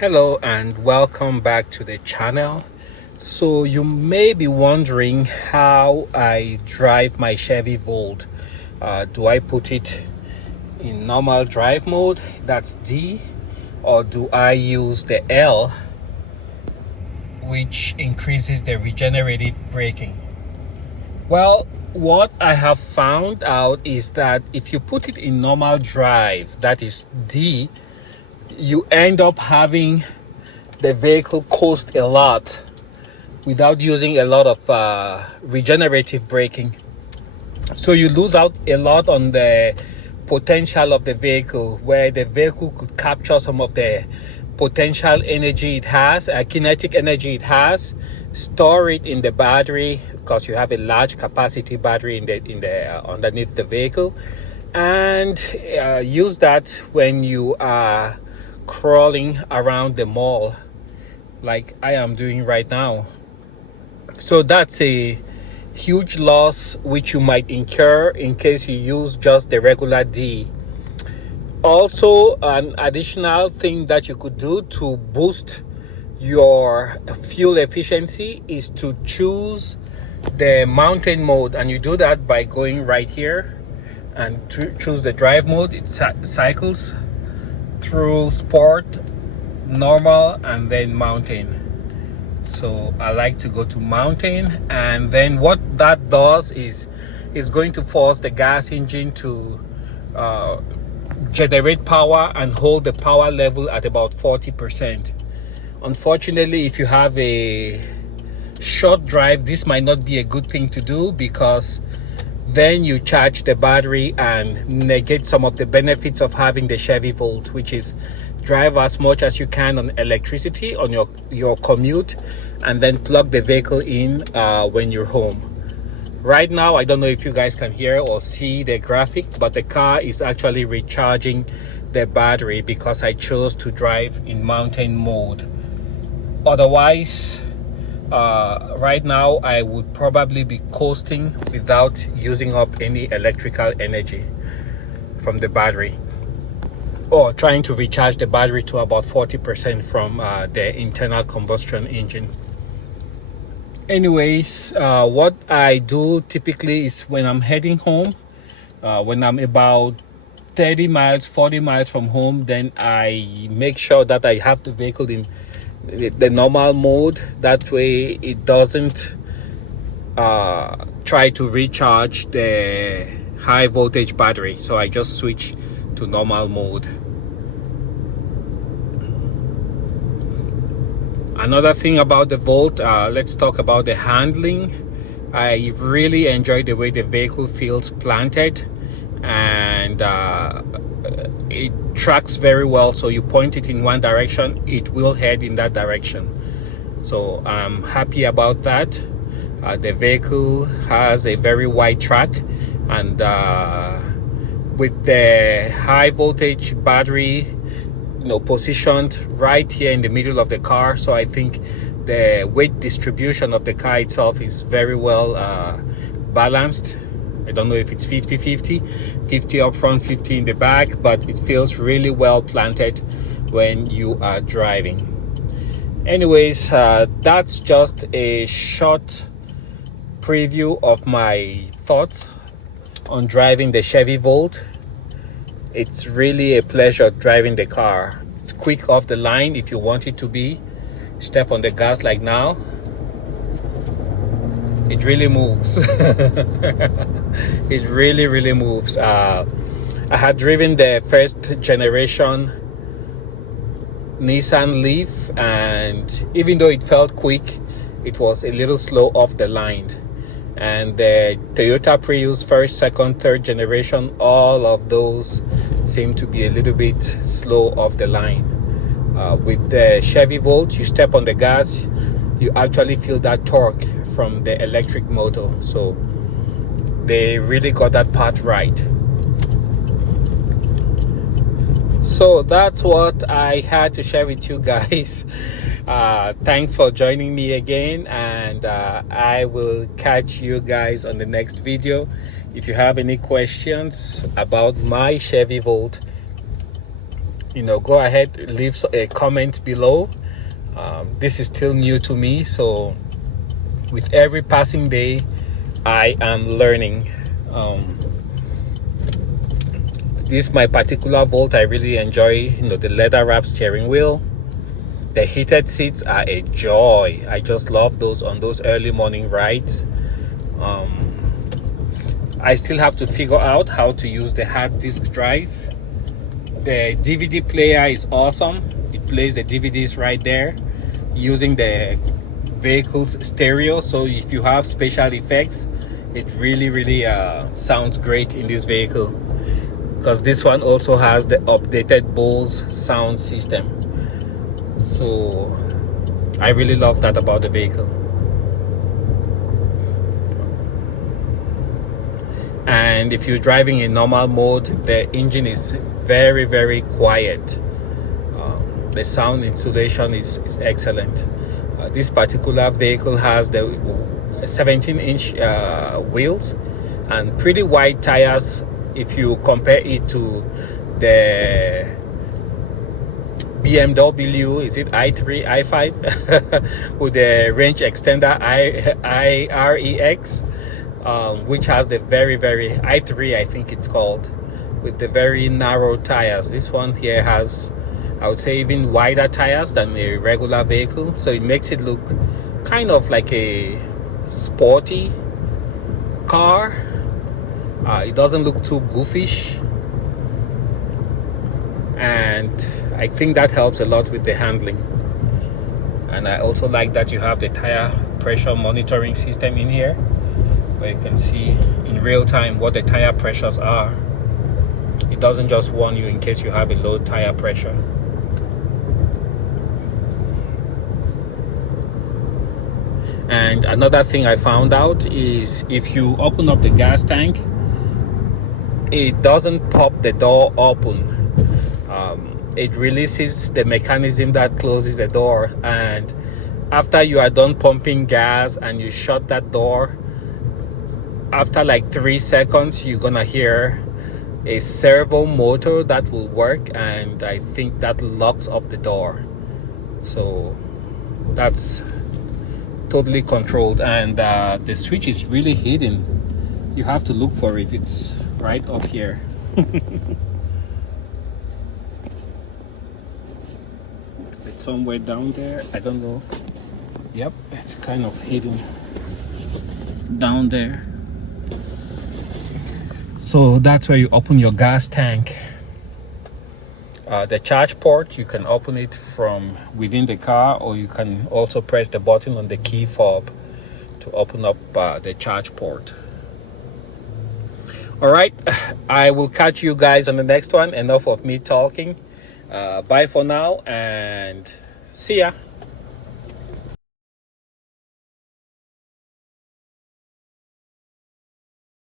Hello and welcome back to the channel. So you may be wondering how I drive my Chevy Volt. Do I put it in normal drive mode, that's D, or do I use the L, which increases the regenerative braking? Well, what I have found out is that if you put it in normal drive, that is D, you end up having the vehicle coast a lot without using a lot of regenerative braking. So you lose out a lot on the potential of the vehicle, where the vehicle could capture some of the potential energy it has, kinetic energy it has, store it in the battery, because you have a large capacity battery in the underneath the vehicle, and use that when you are crawling around the mall like I am doing right now. So that's a huge loss which you might incur in case you use just the regular D. Also, an additional thing that you could do to boost your fuel efficiency is to choose the mountain mode, and you do that by going right here and choose the drive mode. It cycles through sport, normal, and then mountain. So I like to go to mountain, and then what that does is going to force the gas engine to generate power and hold the power level at about 40%. Unfortunately, if you have a short drive, this might not be a good thing to do, because then you charge the battery and negate some of the benefits of having the Chevy Volt, which is drive as much as you can on electricity on your commute, and then plug the vehicle in when you're home. Right now, I don't know if you guys can hear or see the graphic, but the car is actually recharging the battery because I chose to drive in mountain mode. Otherwise, right now I would probably be coasting without using up any electrical energy from the battery, or trying to recharge the battery to about 40% from the internal combustion engine. Anyways, what I do typically is when I'm heading home, when I'm about 30 miles, 40 miles from home, then I make sure that I have the vehicle in the normal mode. That way it doesn't try to recharge the high voltage battery. So I just switch to normal mode. Another thing about the Volt, let's talk about the handling. I really enjoy the way the vehicle feels planted, and it tracks very well. So you point it in one direction, it will head in that direction. So I'm happy about that. The vehicle has a very wide track, and with the high voltage battery positioned right here in the middle of the car, so I think the weight distribution of the car itself is very well balanced. I don't know if it's 50-50, 50 up front, 50 in the back, but it feels really well planted when you are driving. Anyways, that's just a short preview of my thoughts on driving the Chevy Volt. It's really a pleasure driving the car. It's quick off the line if you want it to be. Step on the gas like now. It really moves. It really moves. I had driven the first generation Nissan Leaf, and even though it felt quick, it was a little slow off the line. And the Toyota Prius first, second, third generation, all of those seem to be a little bit slow off the line. With the Chevy Volt, you step on the gas, you actually feel that torque from the electric motor. So they really got that part right. So that's what I had to share with you guys. Thanks for joining me again, and I will catch you guys on the next video. If you have any questions about my Chevy Volt, go ahead, leave a comment below. This is still new to me, so with every passing day I am learning. This my particular Volt. I really enjoy the leather wrap steering wheel. The heated seats are a joy. I just love those on those early morning rides. I still have to figure out how to use the hard disk drive. The DVD player is awesome. It plays the DVDs right there using the vehicle's stereo. So if you have special effects, it really sounds great in this vehicle, because this one also has the updated Bose sound system. So I really love that about the vehicle. And if you're driving in normal mode, the engine is very quiet. The sound insulation is excellent. This particular vehicle has the 17-inch wheels and pretty wide tires if you compare it to the BMW, is it i3, i5 with the range extender IREX, which has the very i3, I think it's called, with the very narrow tires. This one here has, I would say, even wider tires than a regular vehicle, so it makes it look kind of like a sporty car. It doesn't look too goofish, and I think that helps a lot with the handling. And I also like that you have the tire pressure monitoring system in here, where you can see in real time what the tire pressures are. It doesn't just warn you in case you have a low tire pressure. And another thing I found out is if you open up the gas tank, it doesn't pop the door open. It releases the mechanism that closes the door, and after you are done pumping gas and you shut that door, after like 3 seconds you're gonna hear a servo motor that will work, and I think that locks up the door. So that's totally controlled, and the switch is really hidden. You have to look for it. It's right up here. It's somewhere down there, I don't know. Yep, it's kind of hidden down there. So that's where you open your gas tank. The charge port, you can open it from within the car, or you can also press the button on the key fob to open up the charge port. All right, I will catch you guys on the next one. Enough of me talking. Bye for now, and see ya.